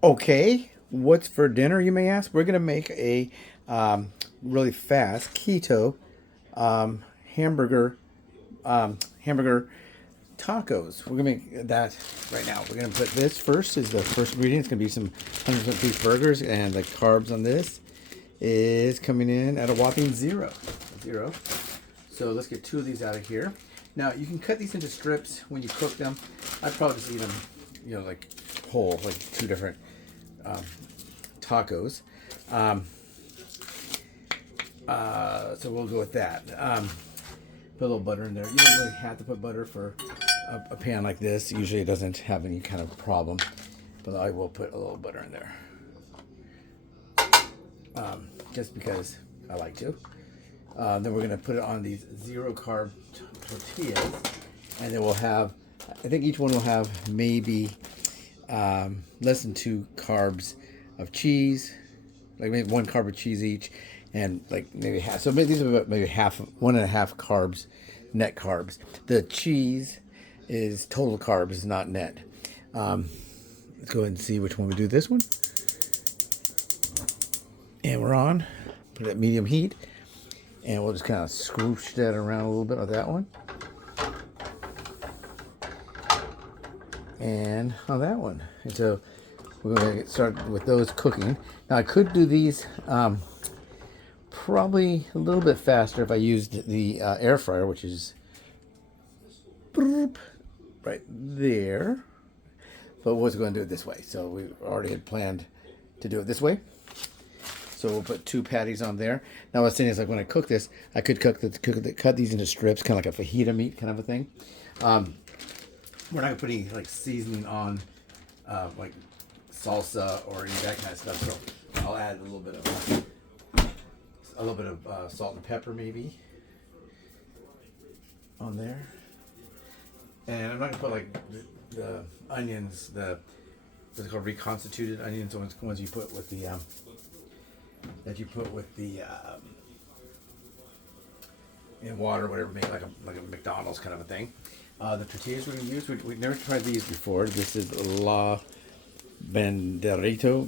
Okay, what's for dinner, you may ask? We're going to make a really fast keto um, hamburger hamburger tacos. We're going to make that right now. We're going to put this first is the first ingredient. It's going to be some 100% beef burgers, and the carbs on this is coming in at a whopping zero. Zero. So let's get two of these out of here. Now you can cut these into strips when you cook them. I'd probably just eat them, like whole, like two different um, tacos. Um, so we'll go with that. Put a little butter in there. You don't really have to put butter for a pan like this. Usually it doesn't have any kind of problem, but I will put a little butter in there. Just because I like to. Then we're going to put it on these zero carb tortillas, and then we'll have, I think each one will have maybe less than 2 carbs of cheese, like maybe 1 carb of cheese each, and like maybe half. So maybe these are about maybe half, 1.5 carbs, net carbs. The cheese is total carbs, not net. Let's go ahead and see which one we do. This one, and we're on. Put it at medium heat, and we'll just kind of scoosh that around a little bit on that one. And on that one. And so we're going to get started with those cooking. Now I could do these probably a little bit faster if I used the air fryer, which is right there. But we're going to do it this way. So we already had planned to do it this way. So we'll put 2 patties on there. Now what I was saying is, like, when I cook this, I could cut these into strips, kind of like a fajita meat kind of a thing. We're not putting like seasoning on, like salsa or any of that kind of stuff. So I'll add a little bit of salt and pepper maybe on there. And I'm not gonna put like the onions, what's it called, reconstituted onions, the ones you put with the in water, whatever, make like a McDonald's kind of a thing. The tortillas we're going to use, we've never tried these before. This is La Banderito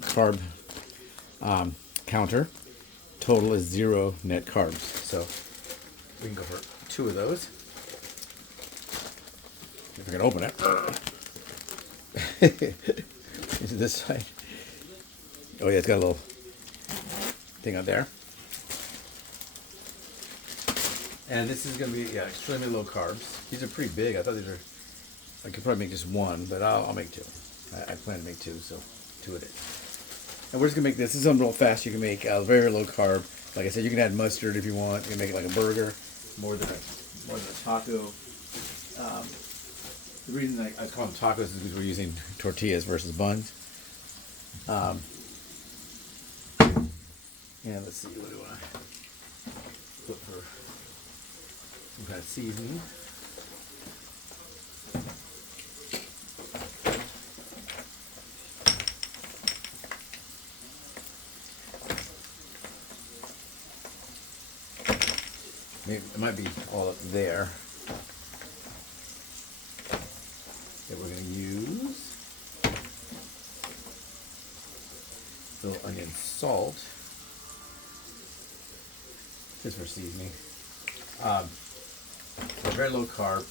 carb counter. Total is 0 net carbs. So we can go for 2 of those. If I can open it. Into this side. Oh yeah, it's got a little thing up there. And this is going to be extremely low carbs. These are pretty big. I thought I could probably make just one, but I'll make 2. I plan to make 2, so 2 it is. And we're just going to make this. This is something real fast. You can make very, very low carb. Like I said, you can add mustard if you want. You can make it like a burger, more than a taco. The reason I call them tacos is because we're using tortillas versus buns. And let's see, what do I put for some kind of seasoning. Maybe it might be all up there that we're going to use. A little onion salt, just for seasoning. Very low carb.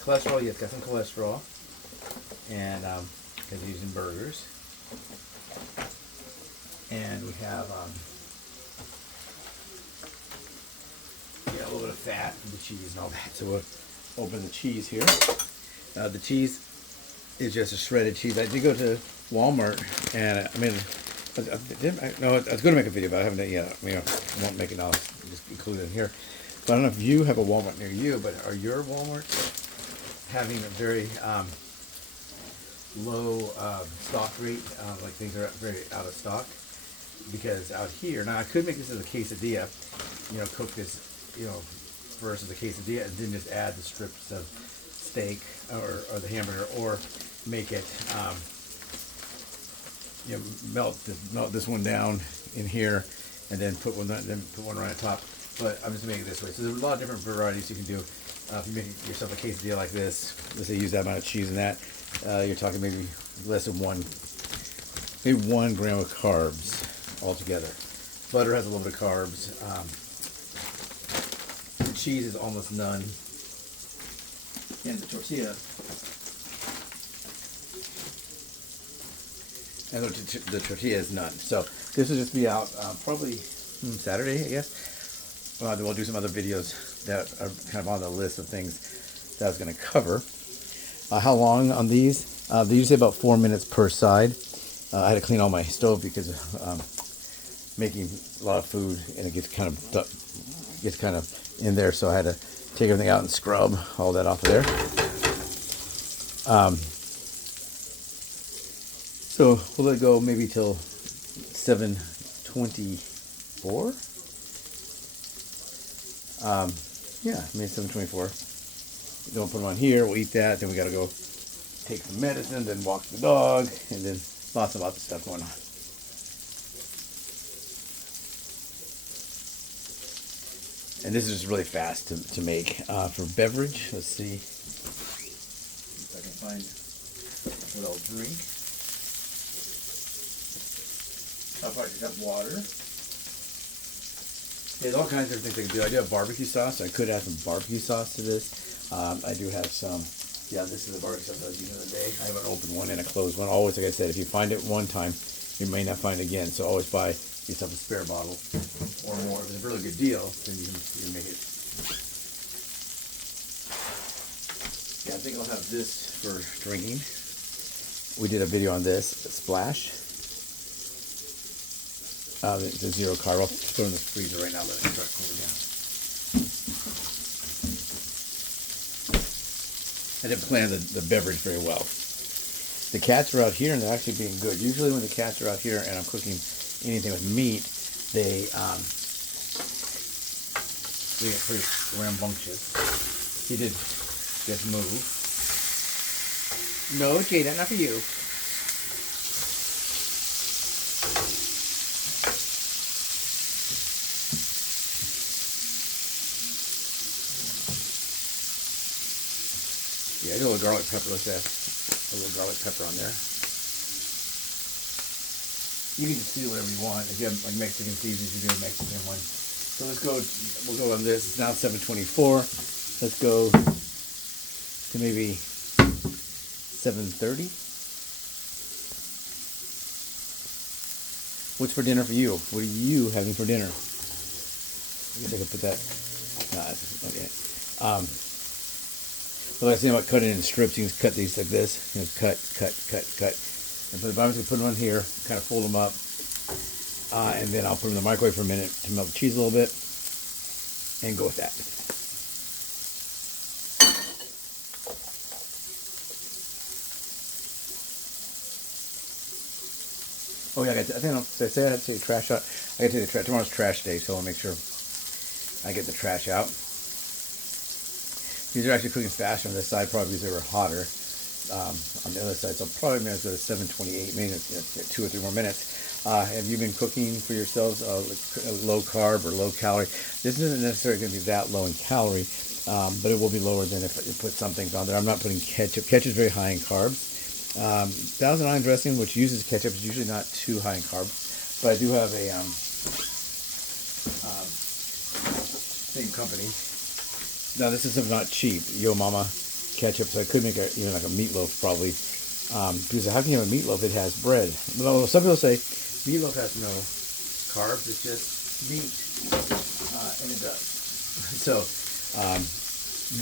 Cholesterol, yeah, it's got some cholesterol. And because we're using burgers. And we have a little bit of fat and the cheese and all that. So we'll open the cheese here. The cheese is just a shredded cheese. I did go to Walmart, and I was going to make a video, but I haven't done it yet. I won't make it now. I'll just include it in here. But I don't know if you have a Walmart near you, but are your Walmarts having a very low stock rate? Like things are very out of stock? Because out here, now I could make this as a quesadilla, cook this, versus a quesadilla, and then just add the strips of steak or the hamburger, or make it, melt this one down in here, and then put one right on top. But I'm just making it this way. So there's a lot of different varieties you can do. If you make yourself a quesadilla like this, let's say use that amount of cheese in that, you're talking maybe less than maybe 1 gram of carbs altogether. Butter has a little bit of carbs. The cheese is almost none. And the tortilla. And the tortilla is none. So this will just be out probably Saturday, I guess. We'll do some other videos that are kind of on the list of things that I was going to cover. How long on these? They usually about 4 minutes per side. I had to clean all my stove because making a lot of food, and it gets kind of in there. So I had to take everything out and scrub all that off of there. So we'll let it go maybe till 7:24. Yeah, maybe 7:24. Don't put them on here. We'll eat that. Then we got to go take some medicine. Then walk the dog, and then lots of other stuff going on. And this is just really fast to make. For beverage, let's see if I can find what I'll drink. I'll probably just have water. There's all kinds of things I can do. I do have barbecue sauce. So I could add some barbecue sauce to this. I do have some. Yeah, this is the barbecue sauce I was using the other day. I have an open one and a closed one. Always, like I said, if you find it one time, you may not find it again. So always buy yourself a spare bottle or more. If it's a really good deal, then you can make it. Yeah, I think I'll have this for drinking. We did a video on this, Splash. It's a 0 carb. I'll throw it in the freezer right now. Let it start cooling down. I didn't plan the beverage very well. The cats are out here and they're actually being good. Usually when the cats are out here and I'm cooking anything with meat, they get pretty rambunctious. He did just move. No, Jada, not for you. Yeah, I do a little garlic pepper. Let's add a little garlic pepper on there. You can just do whatever you want. If you have like Mexican seasonings, you do a Mexican one. So let's go. We'll go on this. It's now 7:24. Let's go to maybe 7:30. What's for dinner for you? What are you having for dinner? I guess I could put that. Okay. Well, like I said about cutting in strips, you can cut these like this. You know, cut. And I'm just going to put them on here, kind of fold them up. And then I'll put them in the microwave for a minute to melt the cheese a little bit. And go with that. Oh yeah, I think I had to take the trash out. I got to take the trash. Tomorrow's trash day, so I'll make sure I get the trash out. These are actually cooking faster on this side, probably because they were hotter on the other side. So probably minutes go to 7:28, maybe 2 or 3 more minutes. Have you been cooking for yourselves low carb or low calorie? This isn't necessarily going to be that low in calorie, but it will be lower than if you put some things on there. I'm not putting ketchup. Ketchup is very high in carbs. Thousand Island dressing, which uses ketchup, is usually not too high in carbs. But I do have a same company. Now this is not cheap, Yo Mama ketchup, so I could make even like a meatloaf probably. Because how can you have a meatloaf? It has bread. Well, some people say meatloaf has no carbs, it's just meat, and it does. So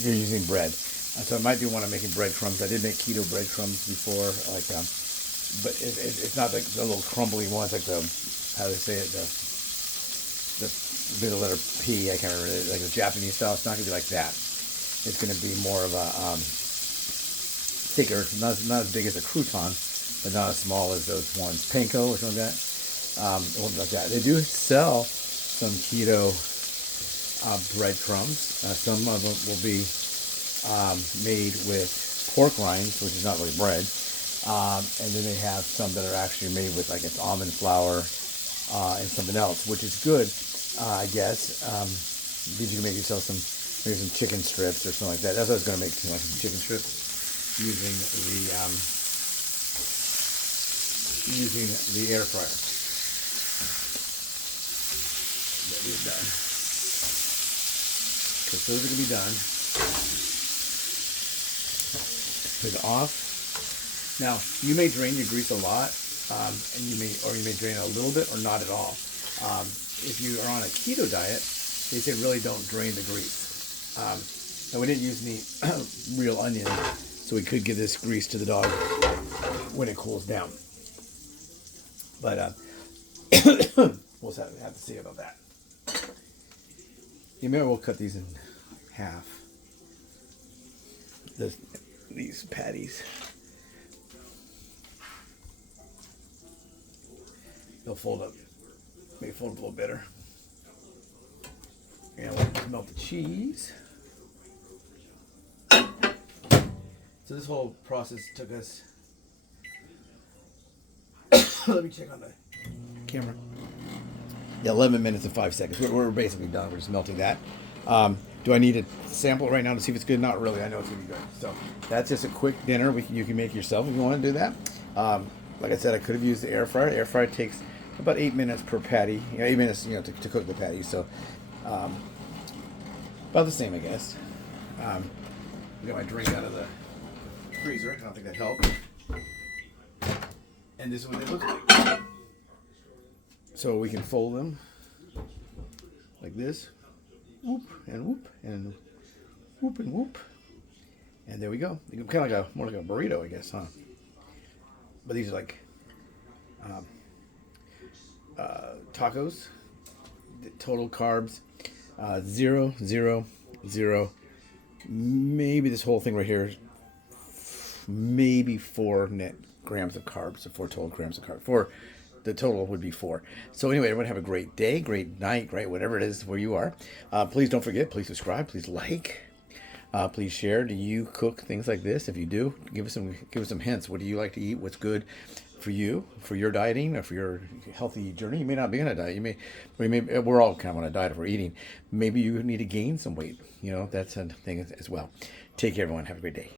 you're using bread. So I might do one on making breadcrumbs. I did make keto breadcrumbs before, like, but it's not like the little crumbly ones, like the, how do they say it, the letter P, I can't remember, like the Japanese style. It's not going to be like that. It's going to be more of a thicker, not as big as a crouton, but not as small as those ones. Panko or something like that. It won't be like that. They do sell some keto breadcrumbs. Some of them will be made with pork rinds, which is not really bread. And then they have some that are actually made with like it's almond flour and something else, which is good. I guess because you can make yourself maybe some chicken strips or something like that. That's what I was going to make, like some chicken strips using the using the air fryer. That we've done. Because those are going to be done. Put it off. Now, you may drain your grease a lot, and you may drain it a little bit or not at all. If you are on a keto diet, they say really don't drain the grease. And we didn't use any real onion, so we could give this grease to the dog when it cools down. But we'll have to see about that. Maybe we'll cut these in half. These patties. They'll fold up. Maybe fold up a little better. And we'll melt the cheese. So this whole process took us. Let me check on the camera. Yeah, 11 minutes and 5 seconds. We're basically done. We're just melting that. Do I need a sample right now to see if it's good? Not really. I know it's going to be good. So that's just a quick dinner. You can make yourself if you want to do that. Like I said, I could have used the air fryer. Air fryer takes about 8 minutes per patty. 8 minutes, to cook the patty. So about the same, I guess. I got my drink out of the freezer. I don't think that helped. And this is what they look like. So we can fold them like this. Whoop and whoop and whoop and whoop. And there we go. Kind of more like a burrito, I guess, huh? But these are like tacos. Total carbs, 0, 0, 0. Maybe this whole thing right here, maybe 4 net grams of carbs, so 4 total grams of carbs. The total would be 4. So anyway, everyone have a great day, great night, great whatever it is where you are. Please don't forget, please subscribe, please like, please share. Do you cook things like this? If you do, give us some hints. What do you like to eat? What's good for you, for your dieting, or for your healthy journey? You may not be on a diet. We're all kind of on a diet if we're eating. Maybe you need to gain some weight. That's a thing as well. Take care, everyone. Have a great day.